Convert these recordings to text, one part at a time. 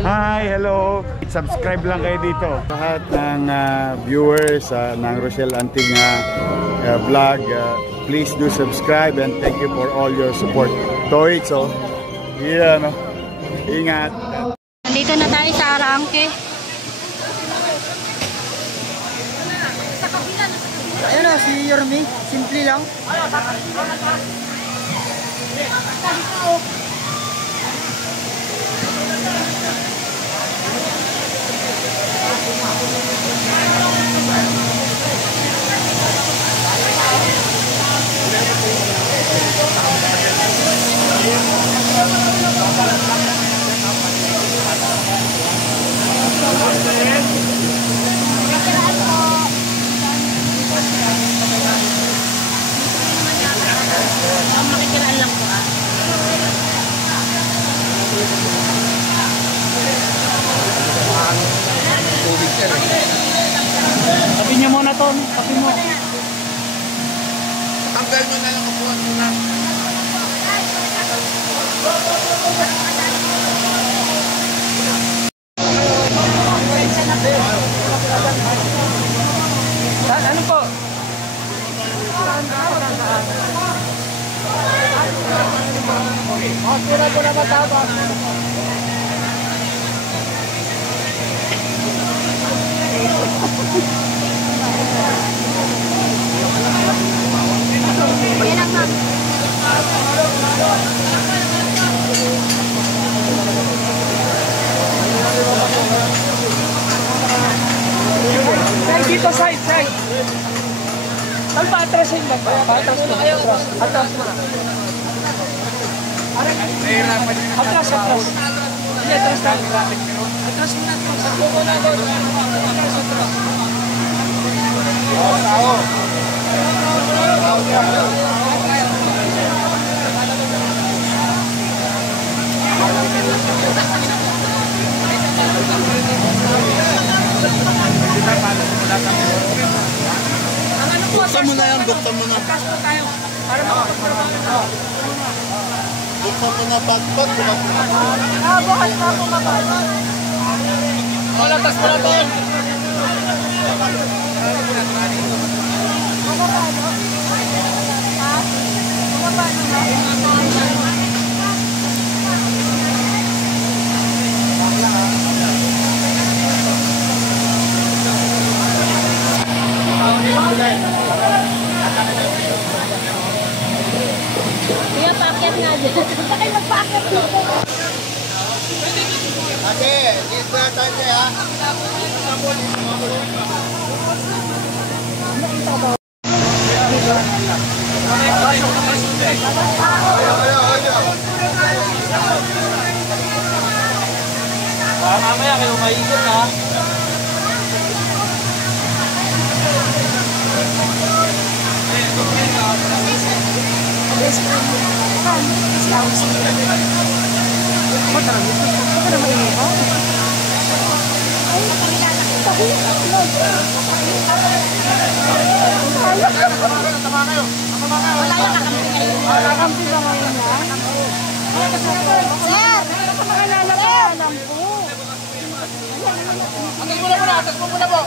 Hi, hello. Subscribe lang kayo dito. Lahat ng viewers ng Rochelle Anting vlog, please do subscribe and thank you for all your support. Toy, so, yeah, no? Ingat. Nandito na tayo sa Arangke. Ayun na, si Yormi. Simple lang. Makikiraan lang po Tabi niyo muna to. Tabi mo. Tanggal mo na lang upuan muna. Ano po? Tira ko na matapos. Dito side. Tal paatrasin lang ba? Paatras mo. Atras mo. Atras. Hindi, atras lang. Atras mo na. Sakbo ko na doon. Atras. Tao. Buksan mo na yan, buksan mo na. Buksan mo na pagpag. Bukas na ako mabalik. Malatas mo na doon. Kuya, paakit nga dyan. Bakit magpaakit mo? Ate, dito na tayo ha. Mamaya kayo maikot ha. Atas mo muna po.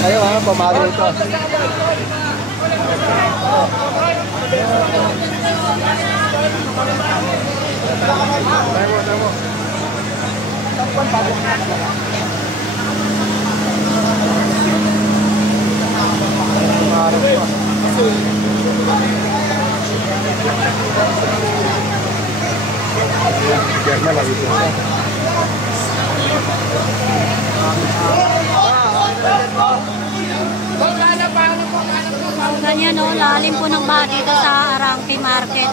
Ayaw ha, pamalo ito. Ganyan o, lalim po ng baha dito sa Arangke Market.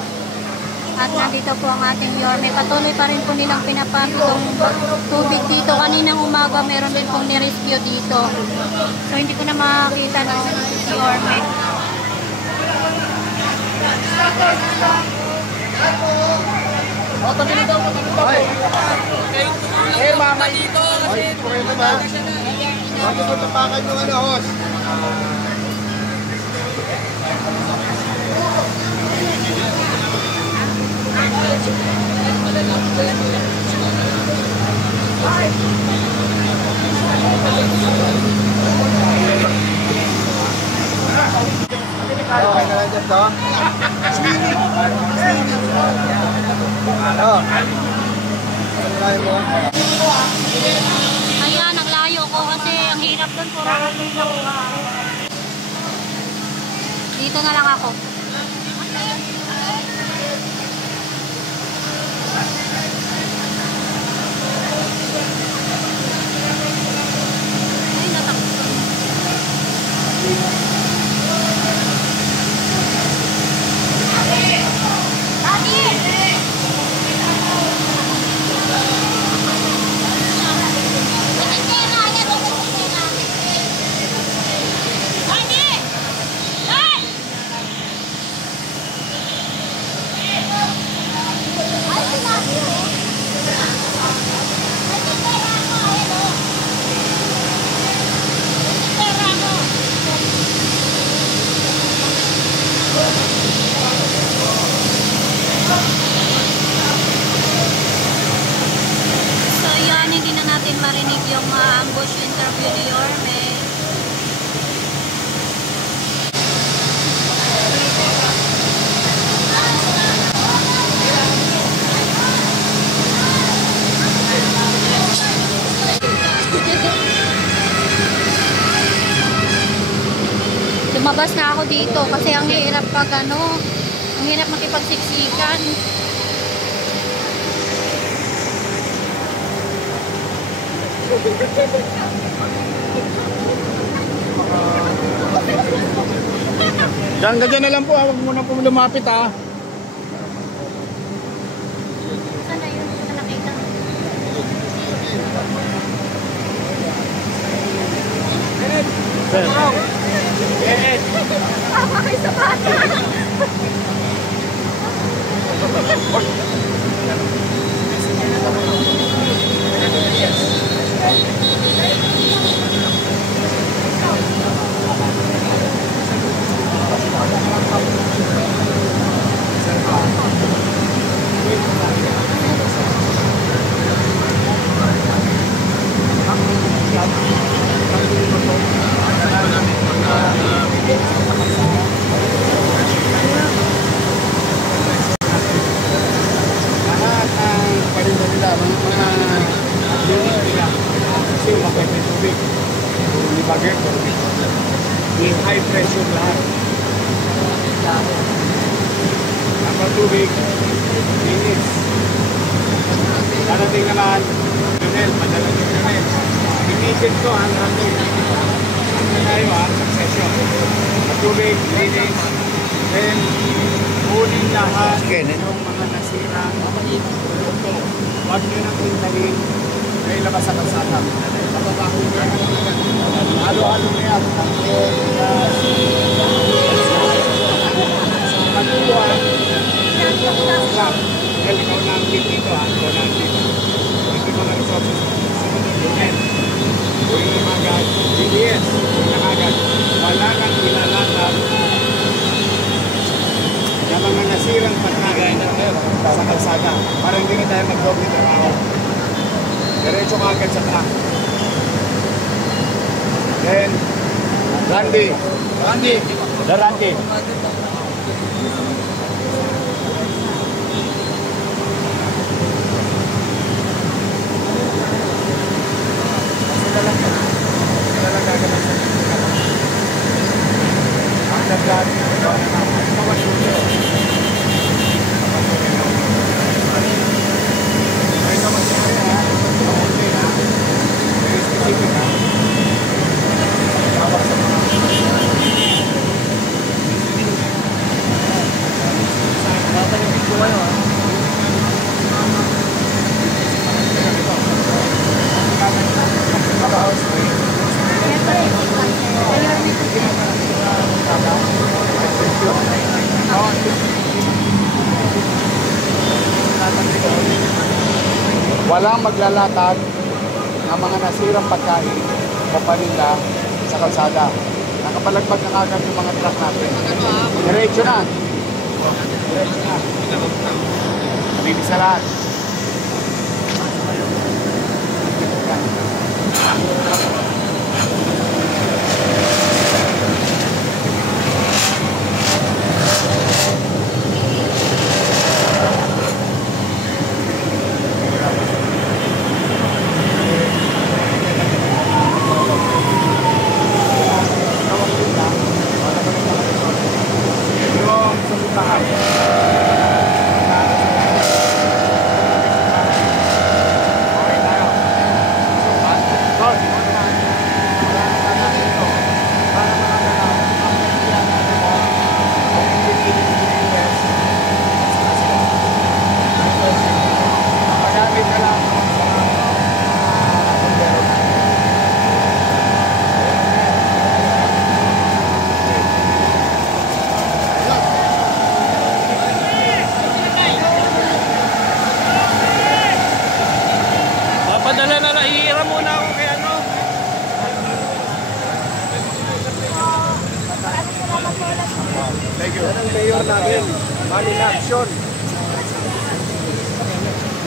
At nandito po ang ating Yorme. Patuloy pa rin po nilang pinapump itong tubig dito. Kaninang umaga meron din pong nirescue dito. So hindi ko na makakita no, si Yorme. Eh, mama dito. Ay, okay naman. Bakit mo tapakan yung ano, host? Okay na lang dyan to. Ayan, naglayo ko kasi ang hirap doon. Dito na lang ako. Ay, natakot. Marinig yung ambush interview ni Yorme. Lumabas na ako dito kasi ang hirap pag ano, ang hirap makipagsiksikan. Diyan ka dyan na lang po, huwag muna po lumapit ha. Saan na yun? Saan nakita? Tama kayo sa bata. Yung high pressure lahat. Ang tubig, linis. Darating naman, Junel, madala nyo Junel. Inisip ko ang rating. Ang tayo succession. Ang tubig, linis. Then, huling lahat yung mga nasira. Huwag nyo nang hintahin. May labas sa kalsada. Pababaho nyo. tayo mag-doble trabaho. Diretso ka agad sa truck. Then, Randy. Randy. Walang maglalatag ng mga nasirang pagkain o paninda sa kalsada. Nakapalagpag na kagad yung mga truck natin. Diretso na. Mabibisa lahat. Padala na nahihira muna ako kaya ano. Thank you. Ang mayor namin, Money in Action.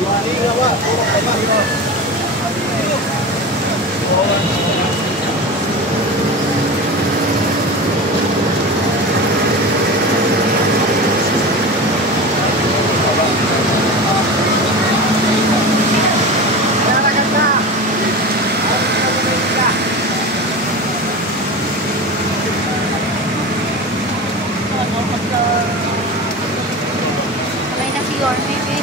Hindi nga ba, puro kaba. Sabay na si Yorme, eh.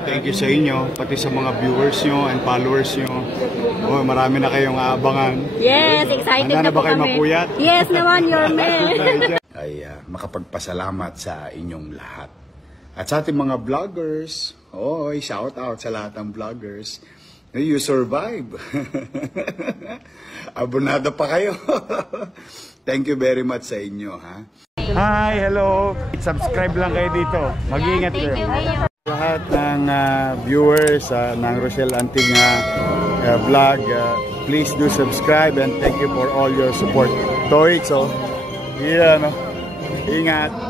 Thank you sa inyo, pati sa mga viewers nyo and followers nyo. Oh, marami na kayong aabangan. Yes, excited Handa na na ba po kayo kami. mapuyat? Yes naman, Yorme. Ay makapagpasalamat sa inyong lahat. At sa ating mga vloggers, shout out sa lahat ng vloggers. You survive. Abonado pa kayo. Thank you very much sa inyo, ha. Hi, hello. Subscribe lang kayo dito. Mag-iingat kayo. Lahat ng viewers ng Rochelle Anting vlog, please do subscribe and thank you for all your support. Toix, yeah, no? Ingat.